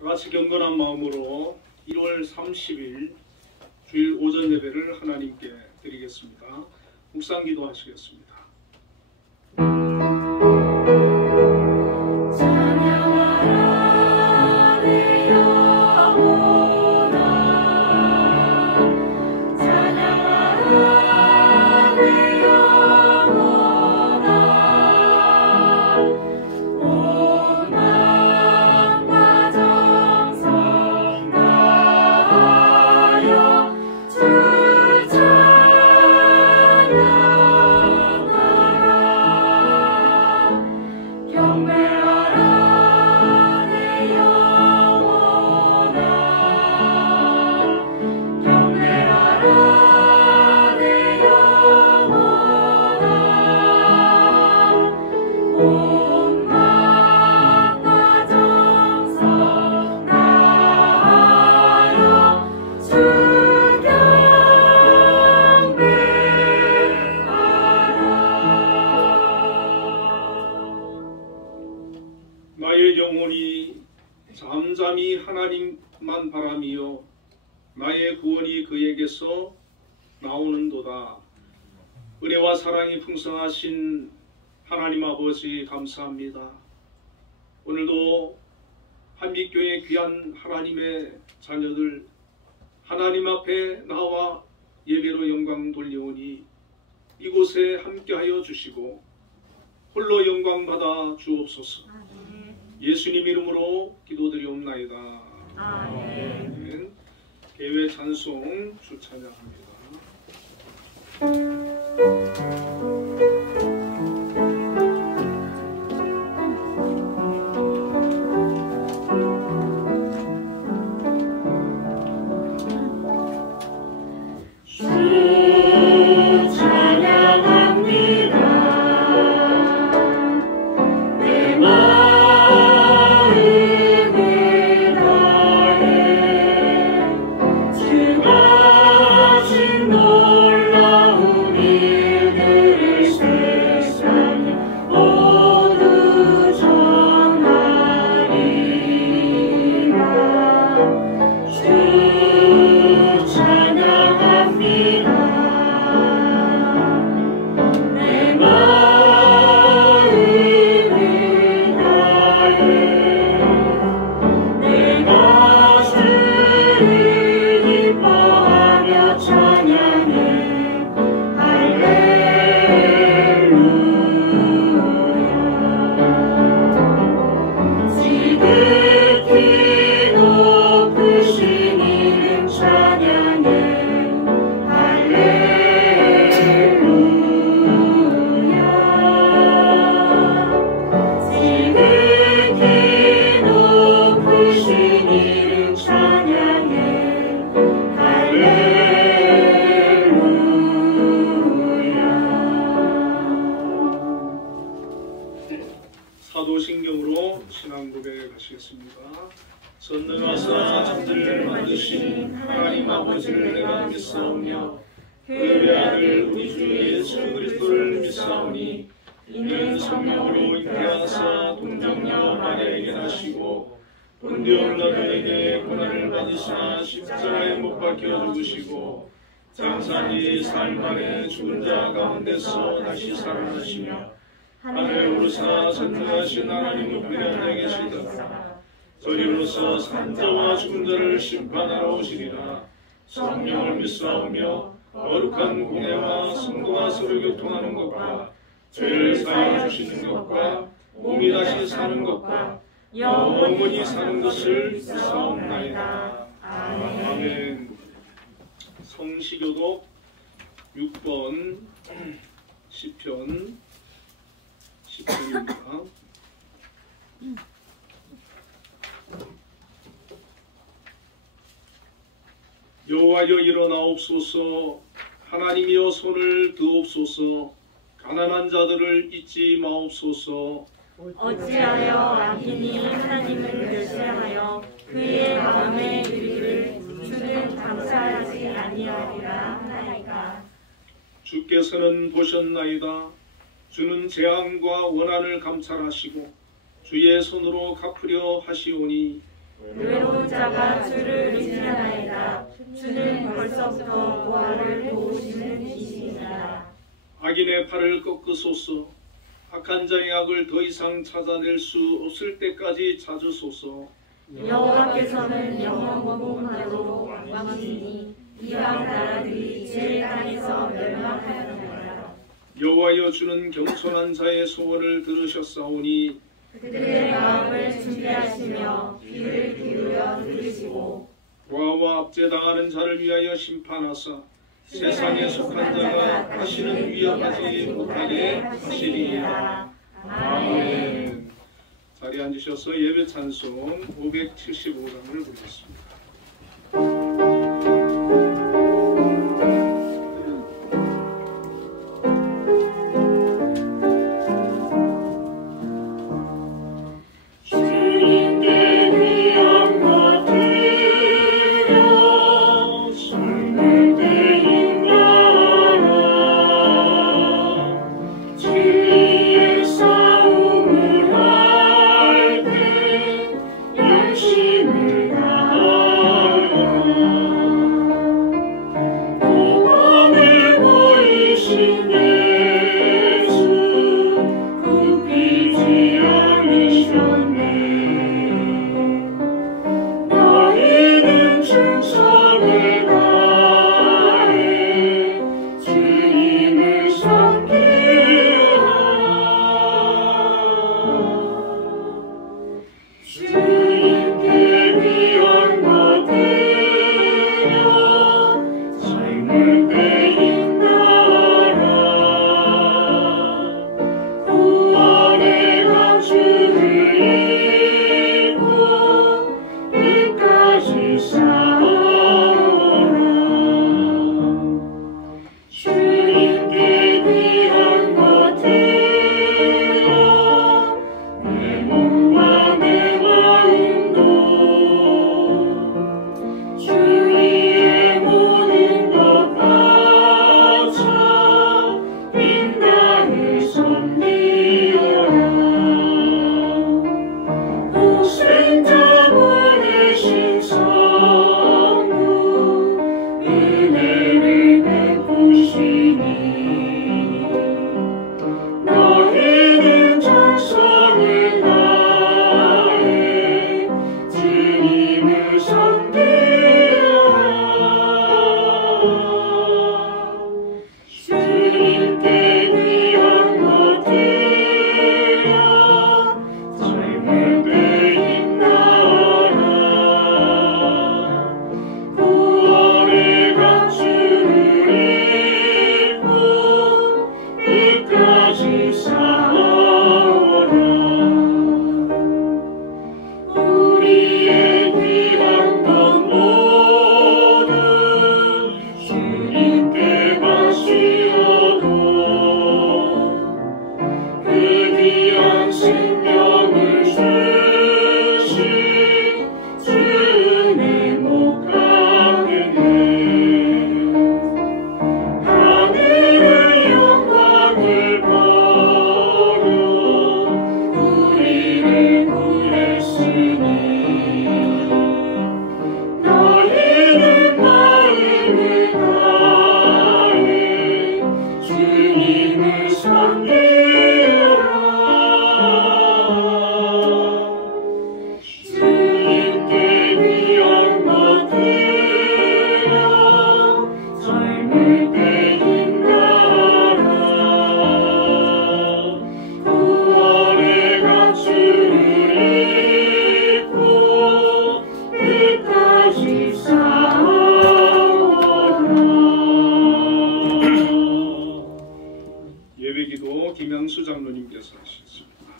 다같이 경건한 마음으로 1월 30일 주일 오전 예배를 하나님께 드리겠습니다. 묵상기도 하시겠습니다. 나의 영혼이 잠잠히 하나님만 바라미어 나의 구원이 그에게서 나오는도다. 은혜와 사랑이 풍성하신 하나님 아버지 감사합니다. 오늘도 한빛교회 귀한 하나님의 자녀들 하나님 앞에 나와 예배로 영광 돌려오니 이곳에 함께하여 주시고 홀로 영광 받아 주옵소서. 예수님 이름으로 기도드리옵나이다. 아멘. 개회 찬송 주 찬양합니다. 사도신경으로 신앙 고백하시겠습니다. 전능하사 천지를 만드신 하나님 아버지를 내가 믿사오며 그 외아들 우리 주 예수 그리스도를 믿사오니 이는 성령으로 잉태하사 동정녀 마리아에게 나시고 본디오 빌라도에게 고난을 받으사 십자가에 못 박혀 죽으시고 장사 뒤 사흘 만에 죽은 자 가운데서 다시 살아나시며 하늘에 오르사 전능하신 하나님 우편에 앉아 계시다가 저리로서 산 자와 죽은 자를 심판하러 오시리라. 성령을 믿사오며 거룩한 공예와 성도가 서로 교통하는 것과 죄를 사하여 주시는 것과 몸이 다시 사는 것과 영원히 사는 것을 믿사옵나이다. 아멘. 성시교독 6번 시편 10편입니다. 여호와여 일어나옵소서. 하나님이여 손을 드옵소서. 가난한 자들을 잊지 마옵소서. 어찌하여 악인이 하나님을 멸시하여 그의 마음의 의를 주는 감사하지 아니하리라 하나이까. 주께서는 보셨나이다. 주는 재앙과 원한을 감찰하시고 주의 손으로 갚으려 하시오니 외로운 자가 주를 의지하나이다. 주는 벌써부터 고아를 도우시는 이시니라. 악인의 팔을 꺾으소서. 악한 자의 악을 더 이상 찾아낼 수 없을 때까지 찾으소서. 여호와께서는 영원 공공하도록 왕이시니 이방 나라들이 제 땅에서 멸망하였나이다. 여호와여, 주는 겸손한 자의 소원을 들으셨사오니 그들의 마음을 준비하시며 귀를 기울여 들으시고 고아와 압제당하는 자를 위하여 심판하사 세상에 속한 자가 다시는 위협하지 못하게 하시리이다. 아멘. 자리에 앉으셔서 예배 찬송 575장을 부르겠습니다.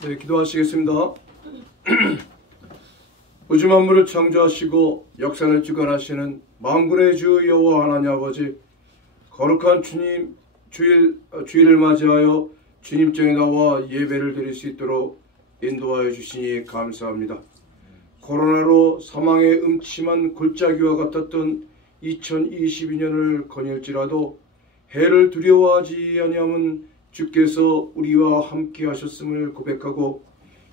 네, 기도하시겠습니다. 우주 만물을 창조하시고 역사를 주관하시는 만군의 주 여호와 하나님 아버지, 거룩한 주님 주일을 맞이하여 주님께 나와 예배를 드릴 수 있도록 인도하여 주시니 감사합니다. 코로나로 사망의 음침한 골짜기와 같았던 2022년을 거닐지라도 해를 두려워하지 아니함은 주께서 우리와 함께 하셨음을 고백하고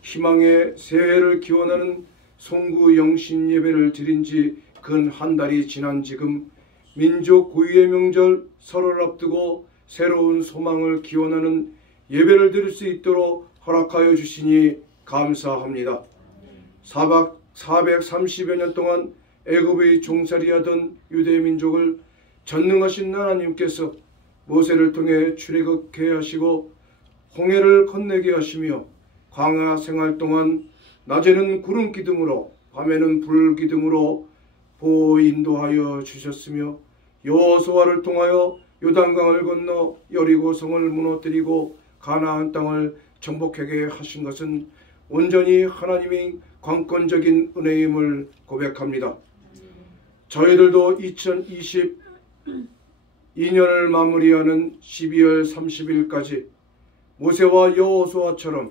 희망의 새해를 기원하는 송구 영신 예배를 드린 지 근 한 달이 지난 지금 민족 고유의 명절 설을 앞두고 새로운 소망을 기원하는 예배를 드릴 수 있도록 허락하여 주시니 감사합니다. 430여 년 동안 애굽의 종살이하던 유대 민족을 전능하신 하나님께서 모세를 통해 출애굽케 하시고 홍해를 건너게 하시며 광야 생활 동안 낮에는 구름 기둥으로 밤에는 불 기둥으로 보호 인도하여 주셨으며 여호수아를 통하여 요단강을 건너 여리고성을 무너뜨리고 가나안 땅을 정복하게 하신 것은 온전히 하나님의 관건적인 은혜임을 고백합니다. 저희들도 2022년을 마무리하는 12월 30일까지 모세와 여호수아처럼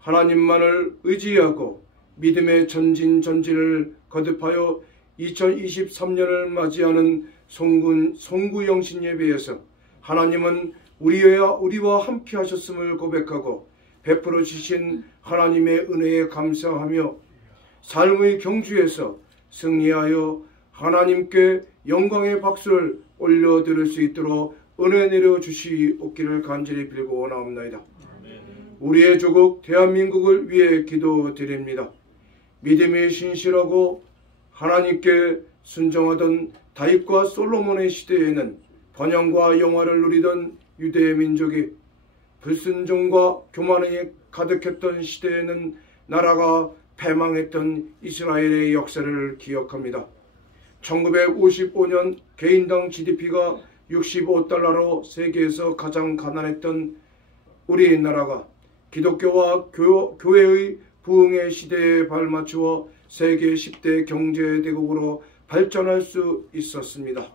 하나님만을 의지하고 믿음의 전진전진을 거듭하여 2023년을 맞이하는 송구 영신 예배에서 하나님은 우리와 함께 하셨음을 고백하고 베풀어 주신 하나님의 은혜에 감사하며 삶의 경주에서 승리하여 하나님께 영광의 박수를 올려드릴 수 있도록 은혜 내려 주시옵기를 간절히 빌고 원하옵나이다. 우리의 조국 대한민국을 위해 기도드립니다. 믿음이 신실하고 하나님께 순종하던 다윗과 솔로몬의 시대에는 번영과 영화를 누리던 유대 민족이 불순종과 교만이 가득했던 시대에는 나라가 패망했던 이스라엘의 역사를 기억합니다. 1955년 개인당 GDP가 65달러로 세계에서 가장 가난했던 우리나라가 기독교와 교회의 부흥의 시대에 발맞추어 세계 10대 경제대국으로 발전할 수 있었습니다.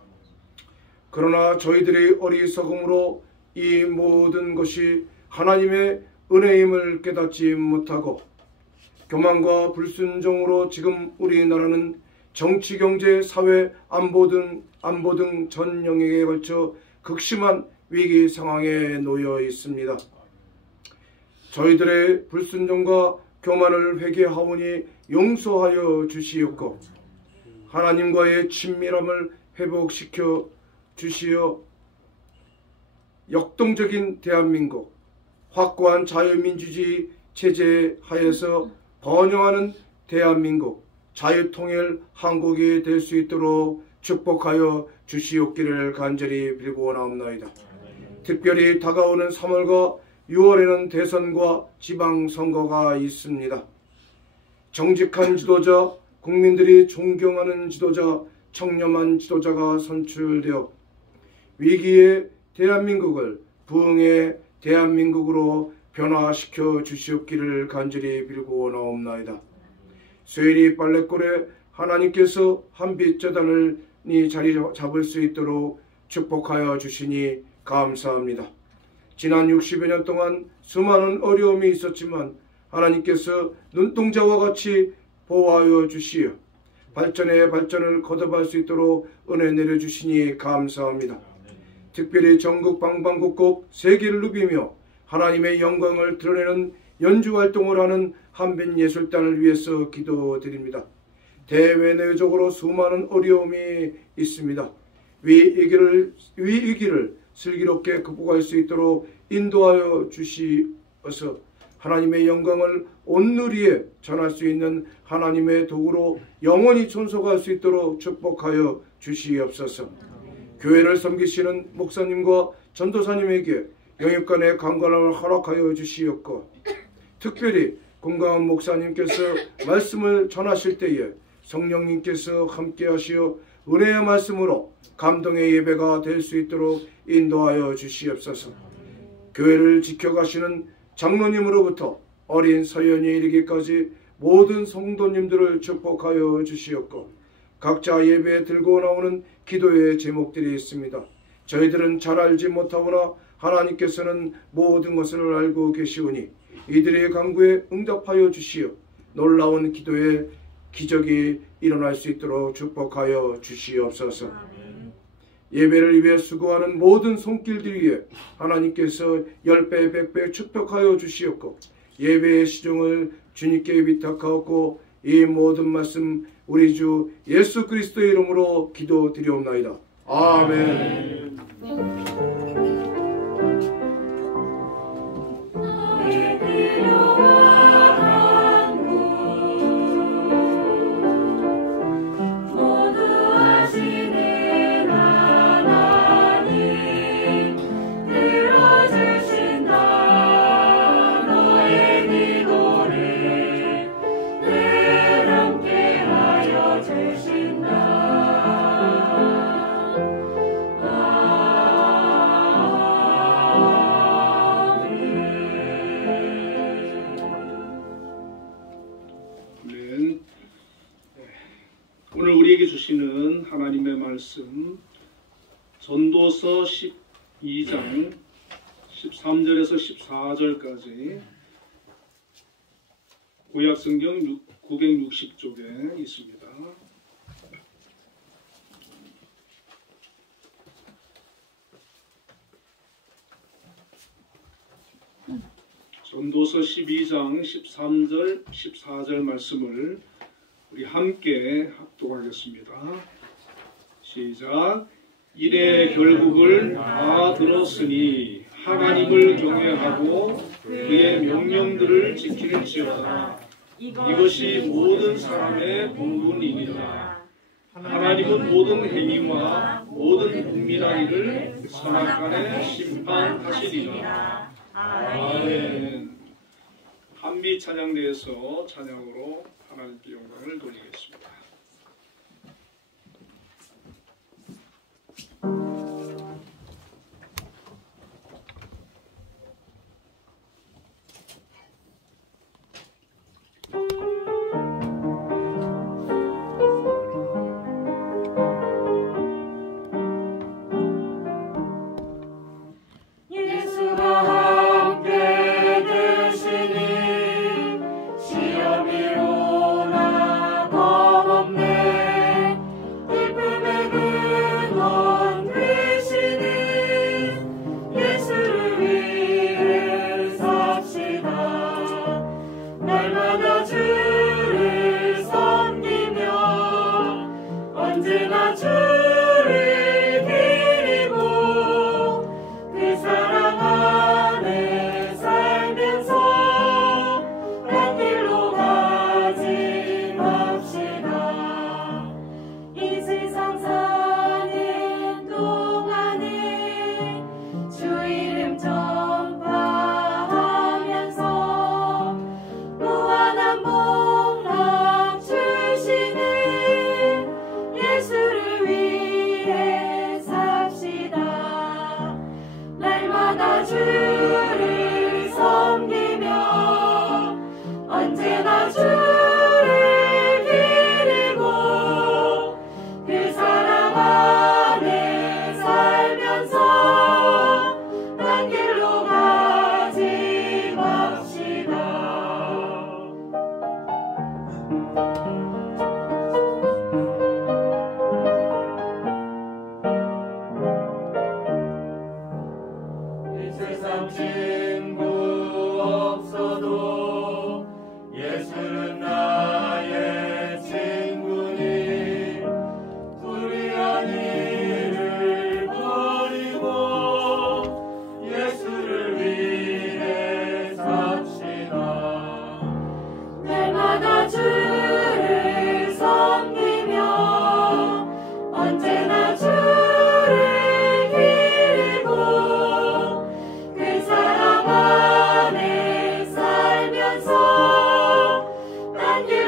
그러나 저희들의 어리석음으로 이 모든 것이 하나님의 은혜임을 깨닫지 못하고 교만과 불순종으로 지금 우리나라는 정치, 경제, 사회, 안보 등 전 영역에 걸쳐 극심한 위기 상황에 놓여 있습니다. 저희들의 불순종과 교만을 회개하오니 용서하여 주시옵고 하나님과의 친밀함을 회복시켜 주시어 역동적인 대한민국, 확고한 자유민주주의 체제 하에서 번영하는 대한민국, 자유통일 한국이 될 수 있도록 축복하여 주시옵기를 간절히 빌고 원하옵나이다. 특별히 다가오는 3월과 6월에는 대선과 지방선거가 있습니다. 정직한 지도자, 국민들이 존경하는 지도자, 청렴한 지도자가 선출되어 위기의 대한민국을 부흥의 대한민국으로 변화시켜 주시옵기를 간절히 빌고 원하옵나이다. 쇠리 빨랫골에 하나님께서 한빛재단을 자리 잡을 수 있도록 축복하여 주시니 감사합니다. 지난 60여 년 동안 수많은 어려움이 있었지만 하나님께서 눈동자와 같이 보호하여 주시어 발전의 발전을 거듭할 수 있도록 은혜 내려주시니 감사합니다. 특별히 전국 방방곡곡 세계를 누비며 하나님의 영광을 드러내는 연주활동을 하는 한빛예술단을 위해서 기도드립니다. 대외내적으로 수많은 어려움이 있습니다. 위기를 슬기롭게 극복할 수 있도록 인도하여 주시어서 하나님의 영광을 온 누리에 전할 수 있는 하나님의 도구로 영원히 존속할 수 있도록 축복하여 주시옵소서. 교회를 섬기시는 목사님과 전도사님에게 영육간의 강건함을 허락하여 주시옵고 특별히 건강한 목사님께서 말씀을 전하실 때에 성령님께서 함께 하시어 은혜의 말씀으로 감동의 예배가 될 수 있도록 인도하여 주시옵소서. 교회를 지켜가시는 장로님으로부터 어린 서연이 이르기까지 모든 성도님들을 축복하여 주시옵고 각자 예배에 들고 나오는 기도의 제목들이 있습니다. 저희들은 잘 알지 못하거나 하나님께서는 모든 것을 알고 계시오니 이들의 간구에 응답하여 주시어 놀라운 기도의 기적이 일어날 수 있도록 축복하여 주시옵소서. 예배를 위해 수고하는 모든 손길들 위에 하나님께서 10배 100배 축복하여 주시옵고 예배의 시종을 주님께 위탁하옵고 이 모든 말씀 우리 주 예수 그리스도의 이름으로 기도드리옵나이다. 아멘. 오늘 우리에게 주시는 하나님의 말씀 전도서 12장 13절에서 14절까지 구약성경 960쪽에 있습니다. 전도서 12장 13절 14절 말씀을 우리 함께 합독하겠습니다. 시작. 이래 결국을 다 들었으니 하나님을 경외하고 그의 명령들을 지키는지어다. 이것이 모든 사람의 본분이니라. 하나님은 모든 행위와 모든 은밀한 일을 선악간에 심판하시리라. 아멘. 한미 찬양대에서 찬양으로 하나님께 영광을 돌리겠습니다. 안개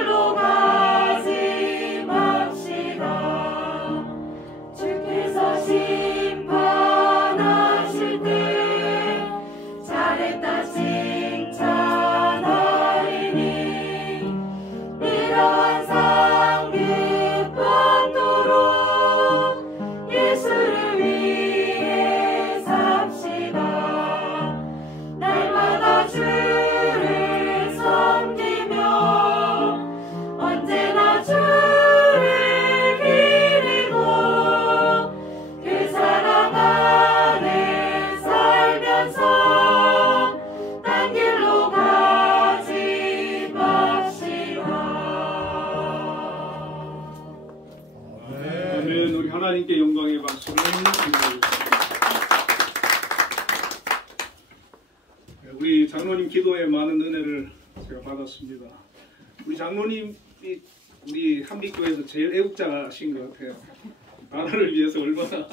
하나님께 영광의 박수를 드리겠습니다. 우리 장로님 기도에 많은 은혜를 제가 받았습니다. 우리 장로님이 우리 한빛교회에서 제일 애국자신 것 같아요. 나라를 위해서 얼마나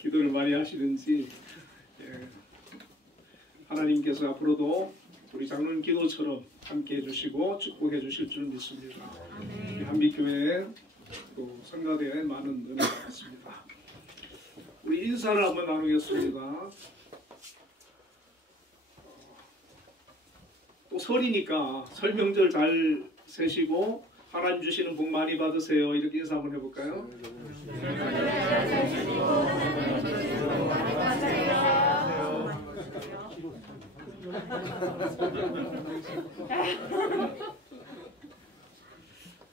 기도를 많이 하시는지. 하나님께서 앞으로도 우리 장로님 기도처럼 함께 해주시고 축복해 주실 줄 믿습니다. 한빛교회 또 성가대에 많은 은혜를 받았습니다. 우리 인사를 한번 나누겠습니다. 또 설이니까 설 명절 잘 세시고 하나님 주시는 복 많이 받으세요. 이렇게 인사 한번 해볼까요?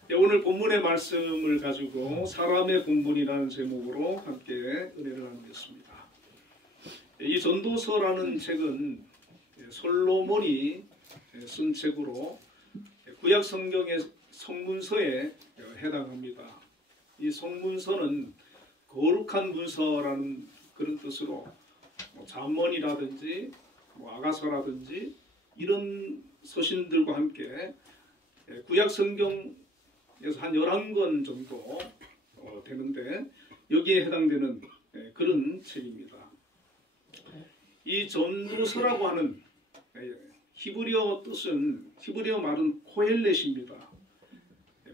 네, 오늘 본문의 말씀을 가지고 사람의 본분이라는 제목으로 함께 은혜를 나누겠습니다. 이 전도서라는 책은 솔로몬이 쓴 책으로 구약 성경의 성문서에 해당합니다. 이 성문서는 거룩한 문서라는 그런 뜻으로 잠언이라든지 아가서라든지 이런 서신들과 함께 구약 성경에서 한 11권 정도 되는데 여기에 해당되는 그런 책입니다. 이 전도서라고 하는 히브리어 뜻은 히브리어 말은 코헬렛입니다.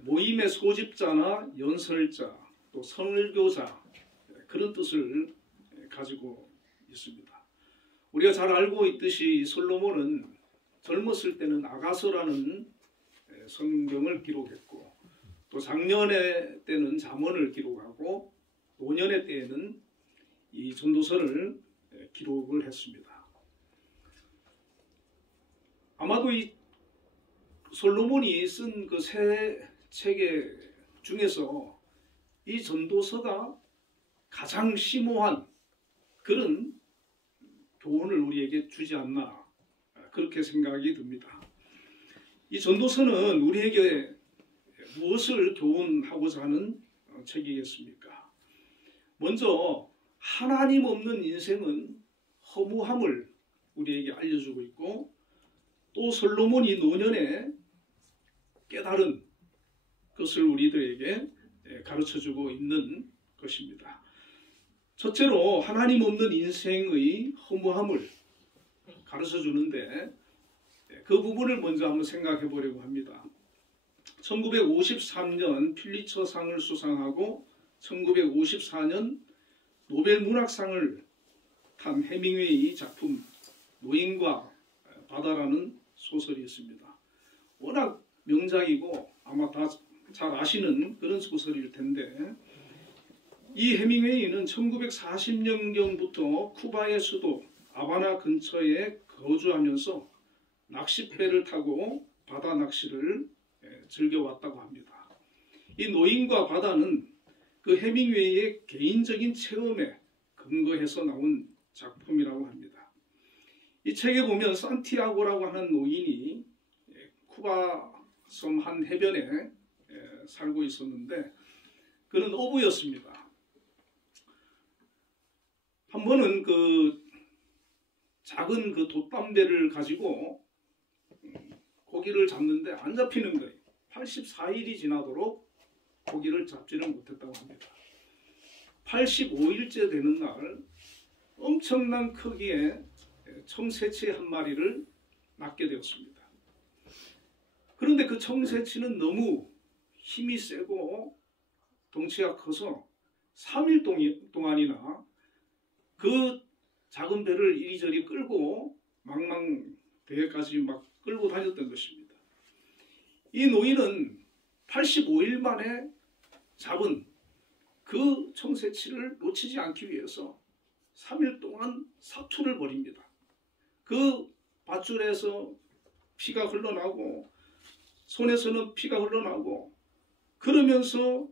모임의 소집자나 연설자 또 설교자 그런 뜻을 가지고 있습니다. 우리가 잘 알고 있듯이 솔로몬은 젊었을 때는 아가서라는 성경을 기록했고 또 장년의 때는 잠언을 기록하고 노년의 때에는 이 전도서를 기록을 했습니다. 아마도 이 솔로몬이 쓴 그 세 책의 중에서 이 전도서가 가장 심오한 그런 교훈을 우리에게 주지 않나 그렇게 생각이 듭니다. 이 전도서는 우리에게 무엇을 교훈하고자 하는 책이겠습니까? 먼저 하나님 없는 인생은 허무함을 우리에게 알려주고 있고 또 솔로몬이 노년에 깨달은 것을 우리들에게 가르쳐주고 있는 것입니다. 첫째로 하나님 없는 인생의 허무함을 가르쳐주는데 그 부분을 먼저 한번 생각해 보려고 합니다. 1953년 필리처상을 수상하고 1954년 노벨 문학상을 탄 해밍웨이 작품 노인과 바다라는 소설이 있습니다. 워낙 명작이고 아마 다 잘 아시는 그런 소설일 텐데 이 해밍웨이는 1940년경부터 쿠바의 수도 아바나 근처에 거주하면서 낚싯배를 타고 바다 낚시를 즐겨왔다고 합니다. 이 노인과 바다는 그 해밍웨이의 개인적인 체험에 근거해서 나온 작품이라고 합니다. 이 책에 보면 산티아고라고 하는 노인이 쿠바 섬 한 해변에 살고 있었는데 그는 어부였습니다. 한 번은 그 작은 그 돛담배를 가지고 고기를 잡는데 안 잡히는 거예요. 84일이 지나도록 고기를 잡지는 못했다고 합니다. 85일째 되는 날 엄청난 크기의 청새치 한 마리를 낚게 되었습니다. 그런데 그 청새치는 너무 힘이 세고 덩치가 커서 3일 동안이나 그 작은 배를 이리저리 끌고 망망대해까지 막 끌고 다녔던 것입니다. 이 노인은 85일 만에 잡은 그 청새치를 놓치지 않기 위해서 3일 동안 사투를 벌입니다. 그 밧줄에서 피가 흘러나고 손에서는 피가 흘러나고 그러면서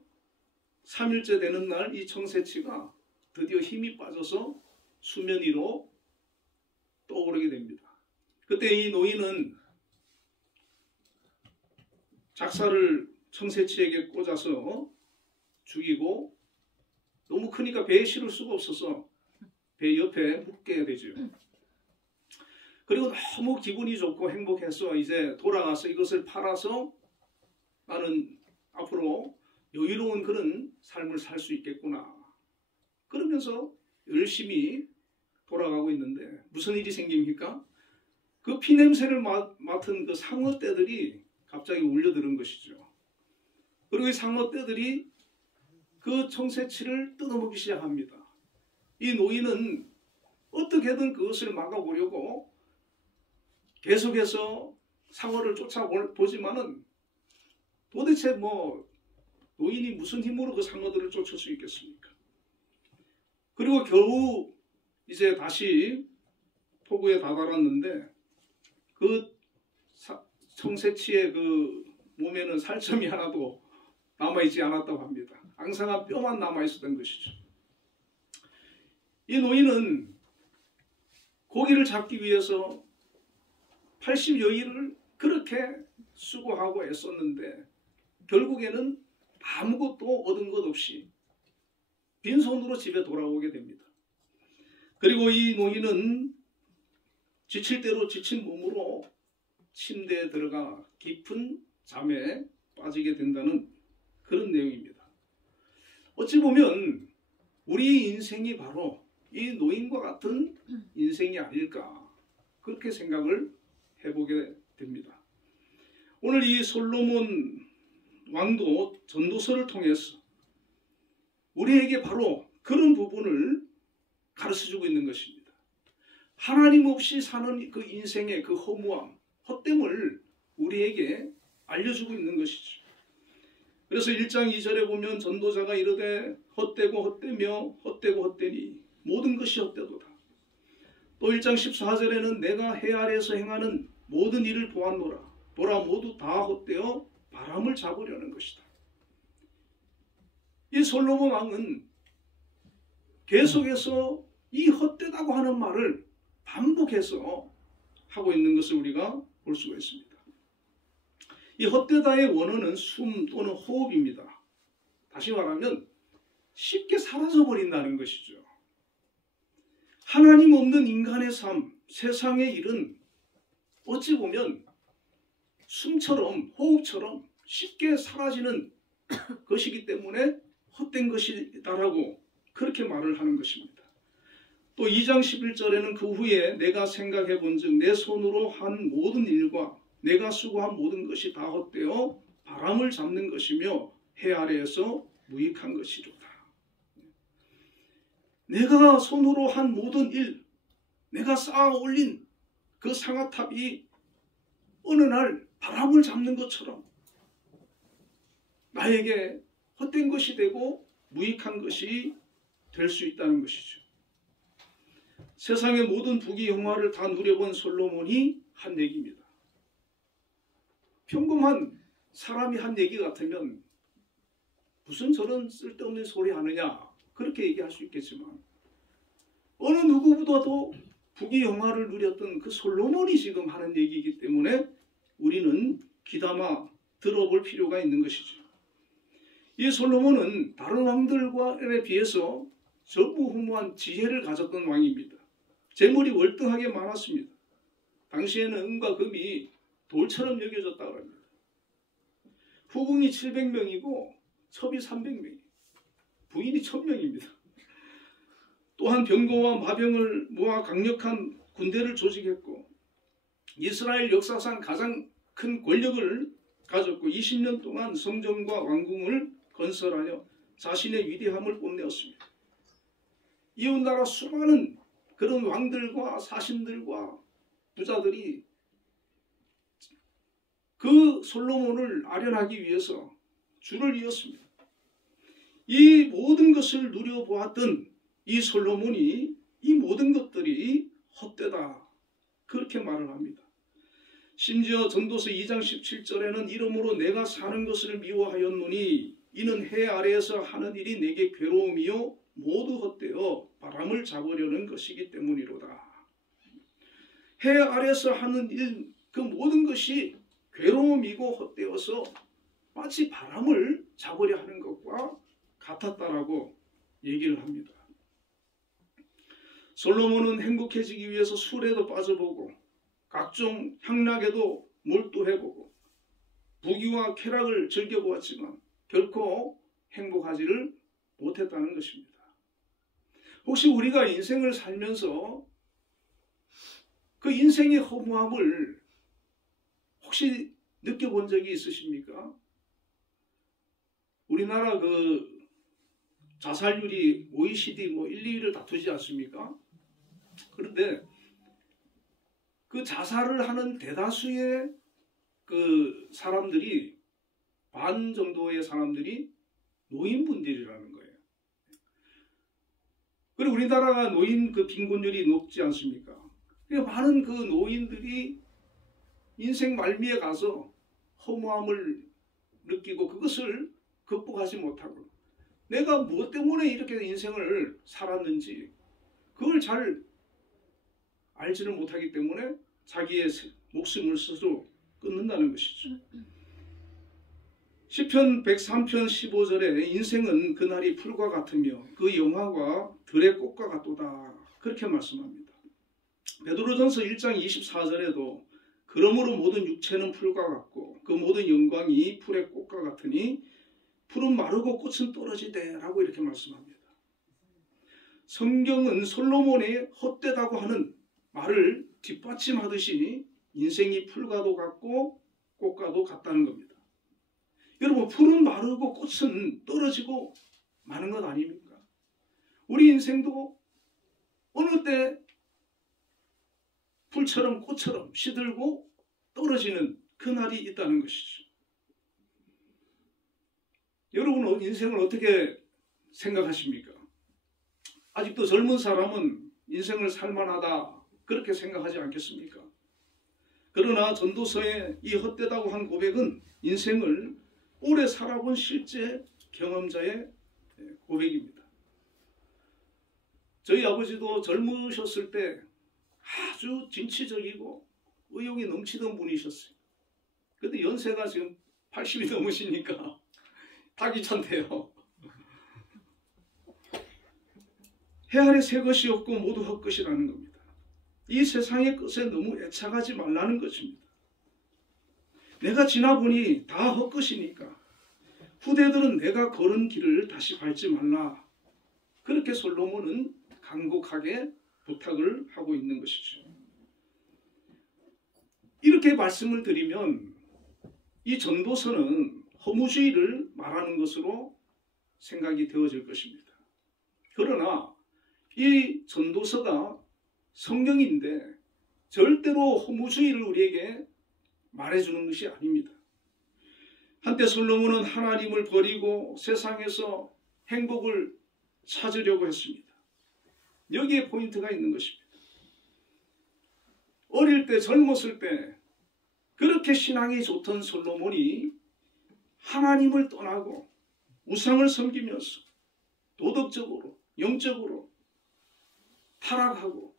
3일째 되는 날 이 청새치가 드디어 힘이 빠져서 수면 위로 떠오르게 됩니다. 그때 이 노인은 작사를 청새치에게 꽂아서 죽이고 너무 크니까 배에 실을 수가 없어서 배 옆에 묶게 되죠. 그리고 너무 기분이 좋고 행복해서 이제 돌아가서 이것을 팔아서 나는 앞으로 여유로운 그런 삶을 살 수 있겠구나. 그러면서 열심히 돌아가고 있는데 무슨 일이 생깁니까? 그 피냄새를 맡은 그 상어떼들이 갑자기 울려들은 것이죠. 그리고 이 상어떼들이 그 청새치를 뜯어먹기 시작합니다. 이 노인은 어떻게든 그것을 막아보려고 계속해서 상어를 쫓아보지만은 도대체 뭐 노인이 무슨 힘으로 그 상어들을 쫓을 수 있겠습니까? 그리고 겨우 이제 다시 포구에 다다랐는데 그 청새치의 그 몸에는 살점이 하나도 남아있지 않았다고 합니다. 앙상한 뼈만 남아있었던 것이죠. 이 노인은 고기를 잡기 위해서 80여일을 그렇게 수고하고 애썼는데 결국에는 아무것도 얻은 것 없이 빈손으로 집에 돌아오게 됩니다. 그리고 이 노인은 지칠 대로 지친 몸으로 침대에 들어가 깊은 잠에 빠지게 된다는 그런 내용입니다. 어찌 보면 우리 인생이 바로 이 노인과 같은 인생이 아닐까 그렇게 생각을 해보게 됩니다. 오늘 이 솔로몬 왕도 전도서를 통해서 우리에게 바로 그런 부분을 가르쳐주고 있는 것입니다. 하나님 없이 사는 그 인생의 그 허무함, 헛됨을 우리에게 알려주고 있는 것이죠. 그래서 1장 2절에 보면 전도자가 이르되 헛되고 헛되며 헛되고 헛되니 모든 것이 헛되도다. 또 1장 14절에는 내가 해 아래에서 행하는 모든 일을 보았노라. 보라 모두 다 헛되어 바람을 잡으려는 것이다. 이 솔로몬 왕은 계속해서 이 헛되다고 하는 말을 반복해서 하고 있는 것을 우리가 볼 수가 있습니다. 이 헛되다의 원어는 숨 또는 호흡입니다. 다시 말하면 쉽게 사라져버린다는 것이죠. 하나님 없는 인간의 삶, 세상의 일은 어찌 보면 숨처럼 호흡처럼 쉽게 사라지는 것이기 때문에 헛된 것이다라고 그렇게 말을 하는 것입니다. 또 2장 11절에는 그 후에 내가 생각해 본즉 내 손으로 한 모든 일과 내가 수고한 모든 것이 다 헛되어 바람을 잡는 것이며 해 아래에서 무익한 것이로다. 내가 손으로 한 모든 일, 내가 쌓아 올린 그 상아탑이 어느 날 바람을 잡는 것처럼 나에게 헛된 것이 되고 무익한 것이 될 수 있다는 것이죠. 세상의 모든 부귀 영화를 다 누려본 솔로몬이 한 얘기입니다. 평범한 사람이 한 얘기 같으면 무슨 저런 쓸데없는 소리 하느냐 그렇게 얘기할 수 있겠지만 어느 누구보다도 부귀 영화를 누렸던 그 솔로몬이 지금 하는 얘기이기 때문에 우리는 귀담아 들어볼 필요가 있는 것이죠. 이 솔로몬은 다른 왕들에 비해서 전무후무한 지혜를 가졌던 왕입니다. 재물이 월등하게 많았습니다. 당시에는 은과 금이 돌처럼 여겨졌다고 합니다. 후궁이 700명이고 첩이 300명이에요. 부인이 1000명입니다. 또한 병거와 마병을 모아 강력한 군대를 조직했고 이스라엘 역사상 가장 큰 권력을 가졌고 20년 동안 성전과 왕궁을 건설하여 자신의 위대함을 뽐내었습니다. 이웃나라 수많은 그런 왕들과 사신들과 부자들이 그 솔로몬을 아련하기 위해서 줄을 이었습니다. 이 모든 것을 누려보았던 이 솔로몬이 이 모든 것들이 헛되다 그렇게 말을 합니다. 심지어 전도서 2장 17절에는 이러므로 내가 사는 것을 미워하였노니 이는 해 아래에서 하는 일이 내게 괴로움이요 모두 헛되어 바람을 잡으려는 것이기 때문이로다. 해 아래에서 하는 일 그 모든 것이 괴로움이고 헛되어서 마치 바람을 잡으려 하는 것과 같았다라고 얘기를 합니다. 솔로몬은 행복해지기 위해서 술에도 빠져보고 각종 향락에도 몰두해보고 부귀와 쾌락을 즐겨보았지만 결코 행복하지를 못했다는 것입니다. 혹시 우리가 인생을 살면서 그 인생의 허무함을 혹시 느껴본 적이 있으십니까? 우리나라 그 자살률이 OECD 1, 2위를 다투지 않습니까? 그런데 그 자살을 하는 대다수의 그 사람들이 반 정도의 사람들이 노인분들이라는 거예요. 그리고 우리나라가 노인 그 빈곤율이 높지 않습니까? 그러니까 많은 그 노인들이 인생 말미에 가서 허무함을 느끼고 그것을 극복하지 못하고 내가 무엇 때문에 이렇게 인생을 살았는지 그걸 잘 알지를 못하기 때문에 자기의 목숨을 스스로 끊는다는 것이죠. 시편 103편 15절에 인생은 그날이 풀과 같으며 그 영화가 들의 꽃과 같도다 그렇게 말씀합니다. 베드로전서 1장 24절에도 그러므로 모든 육체는 풀과 같고 그 모든 영광이 풀의 꽃과 같으니 풀은 마르고 꽃은 떨어지되 라고 이렇게 말씀합니다. 성경은 솔로몬의 헛되다고 하는 말을 뒷받침하듯이 인생이 풀과도 같고 꽃과도 같다는 겁니다. 여러분 풀은 마르고 꽃은 떨어지고 마는 것 아닙니까? 우리 인생도 어느 때 풀처럼 꽃처럼 시들고 떨어지는 그날이 있다는 것이죠. 여러분은 인생을 어떻게 생각하십니까? 아직도 젊은 사람은 인생을 살만하다 그렇게 생각하지 않겠습니까? 그러나 전도서의 이 헛되다고 한 고백은 인생을 오래 살아본 실제 경험자의 고백입니다. 저희 아버지도 젊으셨을 때 아주 진취적이고 의욕이 넘치던 분이셨어요. 그런데 연세가 지금 80이 넘으시니까 다 귀찮대요. 해 아래 새 것이 없고 모두 헛것이라는 겁니다. 이 세상의 것에 너무 애착하지 말라는 것입니다. 내가 지나보니 다 헛것이니까 후대들은 내가 걸은 길을 다시 밟지 말라. 그렇게 솔로몬은 간곡하게 부탁을 하고 있는 것이죠. 이렇게 말씀을 드리면 이 전도서는 허무주의를 말하는 것으로 생각이 되어질 것입니다. 그러나 이 전도서가 성경인데 절대로 허무주의를 우리에게 말해주는 것이 아닙니다. 한때 솔로몬은 하나님을 버리고 세상에서 행복을 찾으려고 했습니다. 여기에 포인트가 있는 것입니다. 어릴 때 젊었을 때 그렇게 신앙이 좋던 솔로몬이 하나님을 떠나고 우상을 섬기면서 도덕적으로 영적으로 타락하고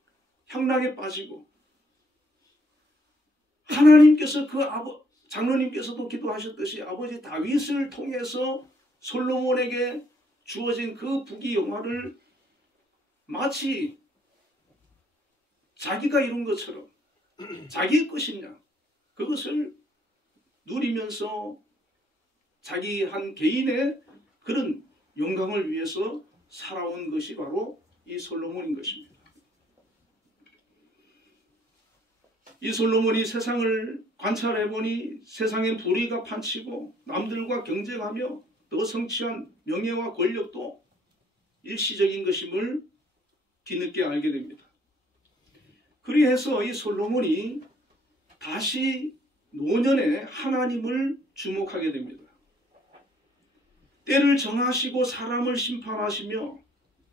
향락에 빠지고 하나님께서 장로님께서도 기도하셨듯이 아버지 다윗을 통해서 솔로몬에게 주어진 그 부귀 영화를 마치 자기가 이룬 것처럼 자기의 것이냐 그것을 누리면서 자기 한 개인의 그런 영광을 위해서 살아온 것이 바로 이 솔로몬인 것입니다. 이 솔로몬이 세상을 관찰해보니 세상엔 불의가 판치고 남들과 경쟁하며 더 성취한 명예와 권력도 일시적인 것임을 뒤늦게 알게 됩니다. 그리해서 이 솔로몬이 다시 노년에 하나님을 주목하게 됩니다. 때를 정하시고 사람을 심판하시며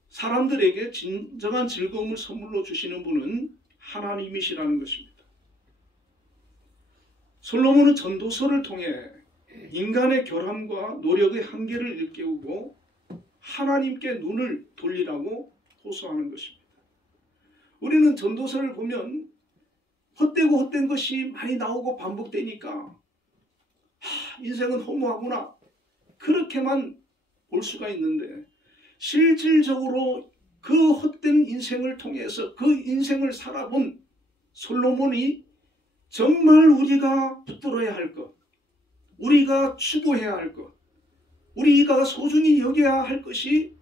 사람들에게 진정한 즐거움을 선물로 주시는 분은 하나님이시라는 것입니다. 솔로몬은 전도서를 통해 인간의 결함과 노력의 한계를 일깨우고 하나님께 눈을 돌리라고 호소하는 것입니다. 우리는 전도서를 보면 헛되고 헛된 것이 많이 나오고 반복되니까 인생은 허무하구나 그렇게만 볼 수가 있는데 실질적으로 그 헛된 인생을 통해서 그 인생을 살아본 솔로몬이 정말 우리가 붙들어야 할 것, 우리가 추구해야 할 것, 우리가 소중히 여겨야 할 것이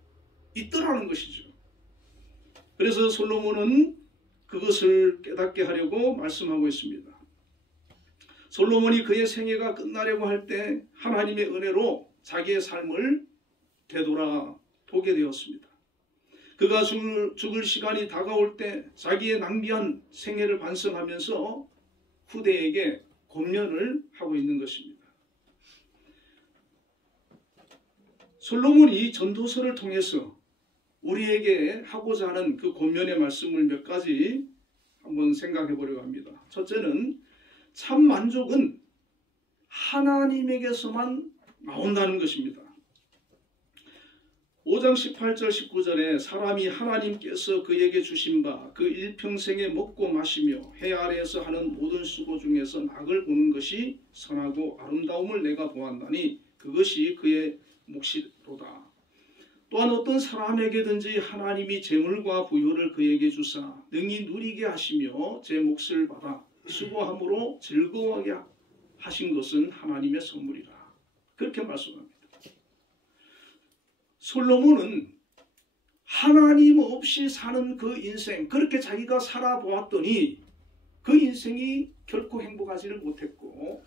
있더라는 것이죠. 그래서 솔로몬은 그것을 깨닫게 하려고 말씀하고 있습니다. 솔로몬이 그의 생애가 끝나려고 할 때 하나님의 은혜로 자기의 삶을 되돌아보게 되었습니다. 그가 죽을 시간이 다가올 때 자기의 낭비한 생애를 반성하면서 후대에게 권면을 하고 있는 것입니다. 솔로몬이 전도서를 통해서 우리에게 하고자 하는 그 권면의 말씀을 몇 가지 한번 생각해 보려고 합니다. 첫째는 참 만족은 하나님에게서만 나온다는 것입니다. 5장 18절 19절에 사람이 하나님께서 그에게 주신 바 그 일평생에 먹고 마시며 해 아래에서 하는 모든 수고 중에서 낙을 보는 것이 선하고 아름다움을 내가 보았나니 그것이 그의 몫이로다. 또한 어떤 사람에게든지 하나님이 재물과 부요를 그에게 주사 능히 누리게 하시며 제 몫을 받아 수고함으로 즐거워하게 하신 것은 하나님의 선물이라. 그렇게 말씀합니다. 솔로몬은 하나님 없이 사는 그 인생, 그렇게 자기가 살아보았더니 그 인생이 결코 행복하지를 못했고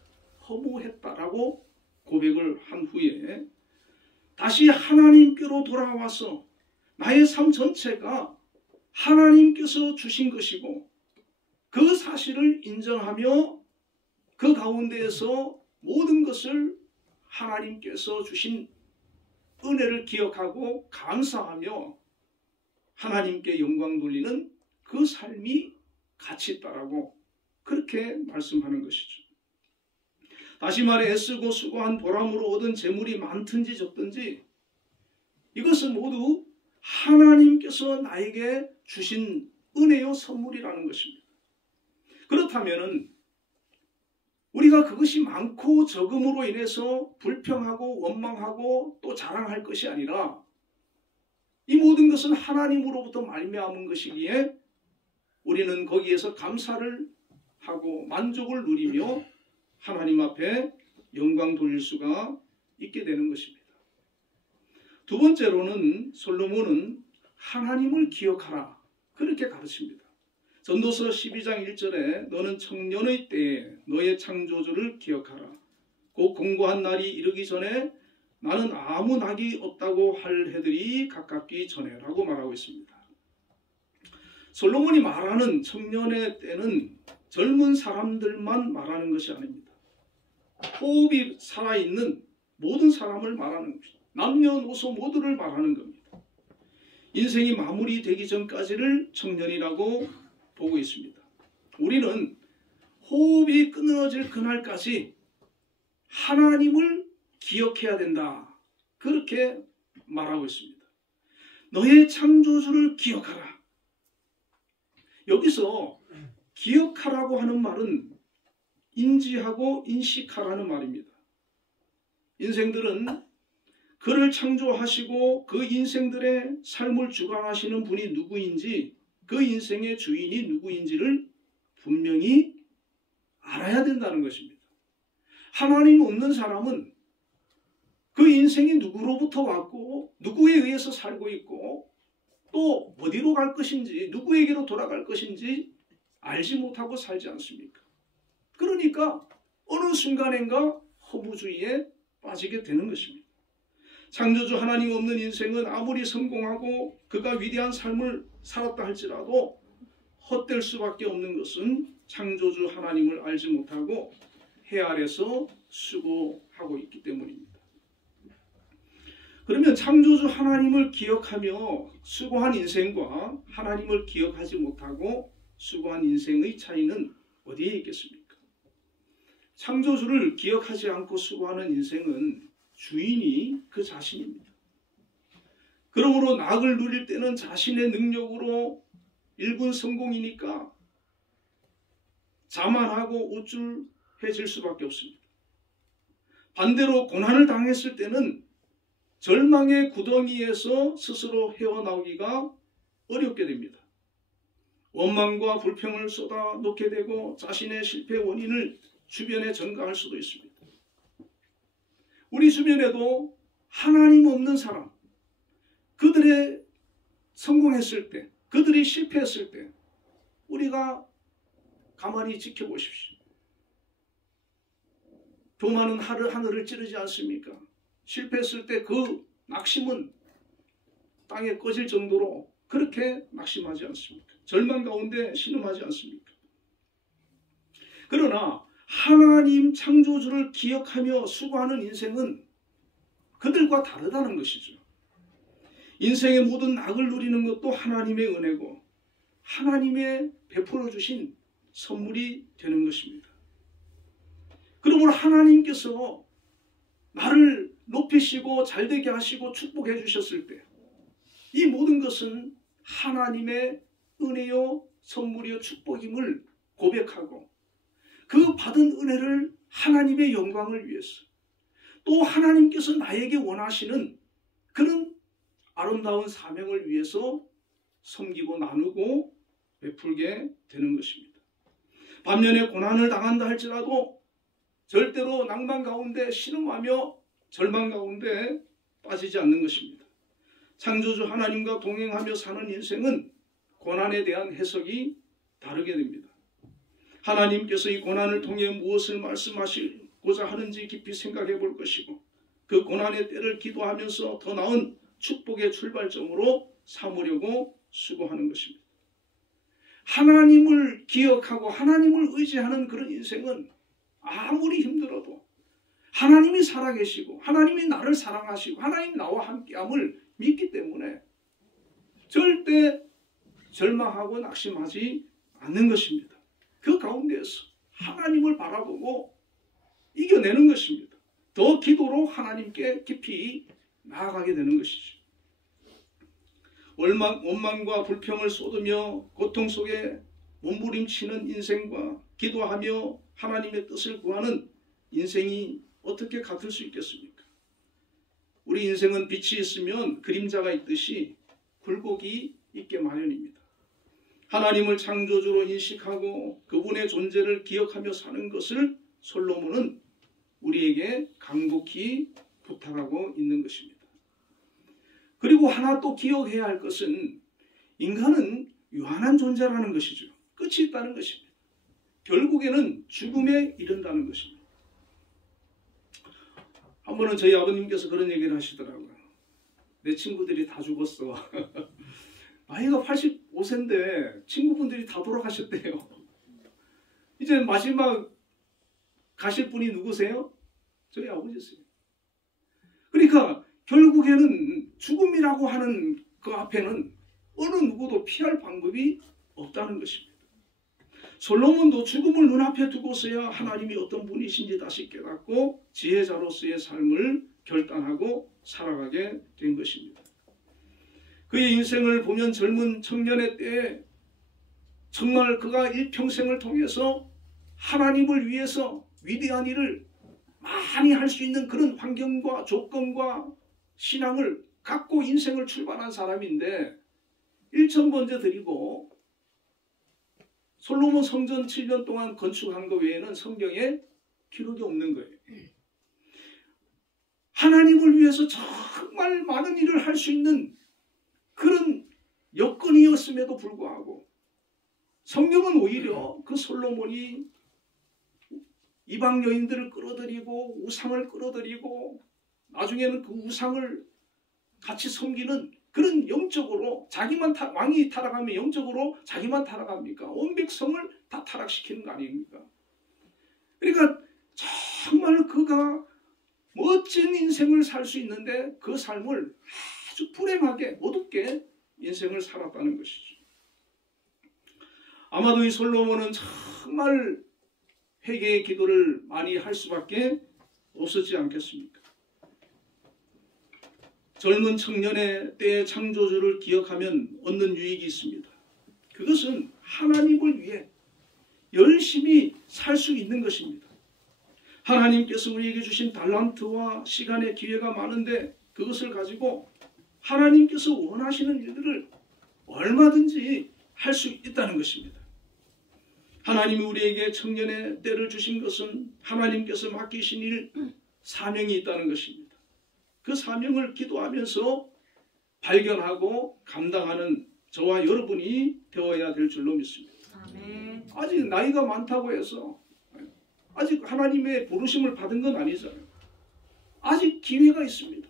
허무했다라고 고백을 한 후에 다시 하나님께로 돌아와서 나의 삶 전체가 하나님께서 주신 것이고 그 사실을 인정하며 그 가운데에서 모든 것을 하나님께서 주신 은혜를 기억하고 감사하며 하나님께 영광 돌리는 그 삶이 가치 있다라고 그렇게 말씀하는 것이죠. 다시 말해 애쓰고 수고한 보람으로 얻은 재물이 많든지 적든지 이것은 모두 하나님께서 나에게 주신 은혜요 선물이라는 것입니다. 그렇다면 우리가 그것이 많고 적음으로 인해서 불평하고 원망하고 또 자랑할 것이 아니라 이 모든 것은 하나님으로부터 말미암은 것이기에 우리는 거기에서 감사를 하고 만족을 누리며 하나님 앞에 영광 돌릴 수가 있게 되는 것입니다. 두 번째로는 솔로몬은 하나님을 기억하라 그렇게 가르칩니다. 전도서 12장 1절에 너는 청년의 때에 너의 창조주를 기억하라. 곧 공고한 날이 이르기 전에 나는 아무 낙이 없다고 할 해들이 가깝기 전에 라고 말하고 있습니다. 솔로몬이 말하는 청년의 때는 젊은 사람들만 말하는 것이 아닙니다. 호흡이 살아있는 모든 사람을 말하는 것입니다. 남녀노소 모두를 말하는 겁니다. 인생이 마무리되기 전까지를 청년이라고 보고 있습니다. 우리는 호흡이 끊어질 그날까지 하나님을 기억해야 된다. 그렇게 말하고 있습니다. 너의 창조주를 기억하라. 여기서 기억하라고 하는 말은 인지하고 인식하라는 말입니다. 인생들은 그를 창조하시고 그 인생들의 삶을 주관하시는 분이 누구인지 그 인생의 주인이 누구인지를 분명히 알아야 된다는 것입니다. 하나님 없는 사람은 그 인생이 누구로부터 왔고 누구에 의해서 살고 있고 또 어디로 갈 것인지 누구에게로 돌아갈 것인지 알지 못하고 살지 않습니까? 그러니까 어느 순간인가 허무주의에 빠지게 되는 것입니다. 창조주 하나님 없는 인생은 아무리 성공하고 그가 위대한 삶을 살았다 할지라도 헛될 수밖에 없는 것은 창조주 하나님을 알지 못하고 해 아래서 수고하고 있기 때문입니다. 그러면 창조주 하나님을 기억하며 수고한 인생과 하나님을 기억하지 못하고 수고한 인생의 차이는 어디에 있겠습니까? 창조주를 기억하지 않고 수고하는 인생은 주인이 그 자신입니다. 그러므로 낙을 누릴 때는 자신의 능력으로 일군 성공이니까 자만하고 우쭐해질 수밖에 없습니다. 반대로 고난을 당했을 때는 절망의 구덩이에서 스스로 헤어나오기가 어렵게 됩니다. 원망과 불평을 쏟아놓게 되고 자신의 실패 원인을 주변에 전가할 수도 있습니다. 우리 주변에도 하나님 없는 사람, 그들의 성공했을 때, 그들이 실패했을 때 우리가 가만히 지켜보십시오. 교만은 하늘을 찌르지 않습니까? 실패했을 때 그 낙심은 땅에 꺼질 정도로 그렇게 낙심하지 않습니까? 절망 가운데 신음하지 않습니까? 그러나 하나님 창조주를 기억하며 수고하는 인생은 그들과 다르다는 것이죠. 인생의 모든 낙을 누리는 것도 하나님의 은혜고 하나님의 베풀어 주신 선물이 되는 것입니다. 그러므로 하나님께서 나를 높이시고 잘되게 하시고 축복해 주셨을 때 이 모든 것은 하나님의 은혜요 선물이요 축복임을 고백하고 그 받은 은혜를 하나님의 영광을 위해서 또 하나님께서 나에게 원하시는 그런 아름다운 사명을 위해서 섬기고 나누고 베풀게 되는 것입니다. 반면에 고난을 당한다 할지라도 절대로 낭만 가운데 신음하며 절망 가운데 빠지지 않는 것입니다. 창조주 하나님과 동행하며 사는 인생은 고난에 대한 해석이 다르게 됩니다. 하나님께서 이 고난을 통해 무엇을 말씀하시고자 하는지 깊이 생각해 볼 것이고 그 고난의 때를 기도하면서 더 나은 축복의 출발점으로 삼으려고 수고하는 것입니다. 하나님을 기억하고 하나님을 의지하는 그런 인생은 아무리 힘들어도 하나님이 살아계시고 하나님이 나를 사랑하시고 하나님이 나와 함께함을 믿기 때문에 절대 절망하고 낙심하지 않는 것입니다. 그 가운데에서 하나님을 바라보고 이겨내는 것입니다. 더 기도로 하나님께 깊이 나아가게 되는 것이죠. 원망과 불평을 쏟으며 고통 속에 몸부림치는 인생과 기도하며 하나님의 뜻을 구하는 인생이 어떻게 같을 수 있겠습니까? 우리 인생은 빛이 있으면 그림자가 있듯이 굴곡이 있게 마련입니다. 하나님을 창조주로 인식하고 그분의 존재를 기억하며 사는 것을 솔로몬은 우리에게 간곡히 부탁하고 있는 것입니다. 그리고 하나 또 기억해야 할 것은 인간은 유한한 존재라는 것이죠. 끝이 있다는 것입니다. 결국에는 죽음에 이른다는 것입니다. 한 번은 저희 아버님께서 그런 얘기를 하시더라고요. 내 친구들이 다 죽었어. 나이가 85세인데 친구분들이 다 돌아가셨대요. 이제 마지막 가실 분이 누구세요? 저희 아버지세요. 그러니까 결국에는 죽음이라고 하는 그 앞에는 어느 누구도 피할 방법이 없다는 것입니다. 솔로몬도 죽음을 눈앞에 두고서야 하나님이 어떤 분이신지 다시 깨닫고 지혜자로서의 삶을 결단하고 살아가게 된 것입니다. 그의 인생을 보면 젊은 청년의 때에 정말 그가 일평생을 통해서 하나님을 위해서 위대한 일을 많이 할 수 있는 그런 환경과 조건과 신앙을 갖고 인생을 출발한 사람인데 1,000번째 드리고 솔로몬 성전 7년 동안 건축한 것 외에는 성경에 기록이 없는 거예요. 하나님을 위해서 정말 많은 일을 할 수 있는 그런 여건이었음에도 불구하고 성경은 오히려 그 솔로몬이 이방 여인들을 끌어들이고 우상을 끌어들이고 나중에는 그 우상을 같이 섬기는 그런 영적으로 왕이 타락하면 영적으로 자기만 타락합니까? 온 백성을 다 타락시키는 거 아닙니까? 그러니까 정말 그가 멋진 인생을 살 수 있는데 그 삶을 아주 불행하게 어둡게 인생을 살았다는 것이죠. 아마도 이 솔로몬은 정말 회개의 기도를 많이 할 수밖에 없었지 않겠습니까? 젊은 청년의 때의 창조주를 기억하면 얻는 유익이 있습니다. 그것은 하나님을 위해 열심히 살 수 있는 것입니다. 하나님께서 우리에게 주신 달란트와 시간의 기회가 많은데 그것을 가지고 하나님께서 원하시는 일들을 얼마든지 할 수 있다는 것입니다. 하나님이 우리에게 청년의 때를 주신 것은 하나님께서 맡기신 일, 사명이 있다는 것입니다. 그 사명을 기도하면서 발견하고 감당하는 저와 여러분이 되어야 될 줄로 믿습니다. 아멘. 아직 나이가 많다고 해서 아직 하나님의 부르심을 받은 건 아니잖아요. 아직 기회가 있습니다.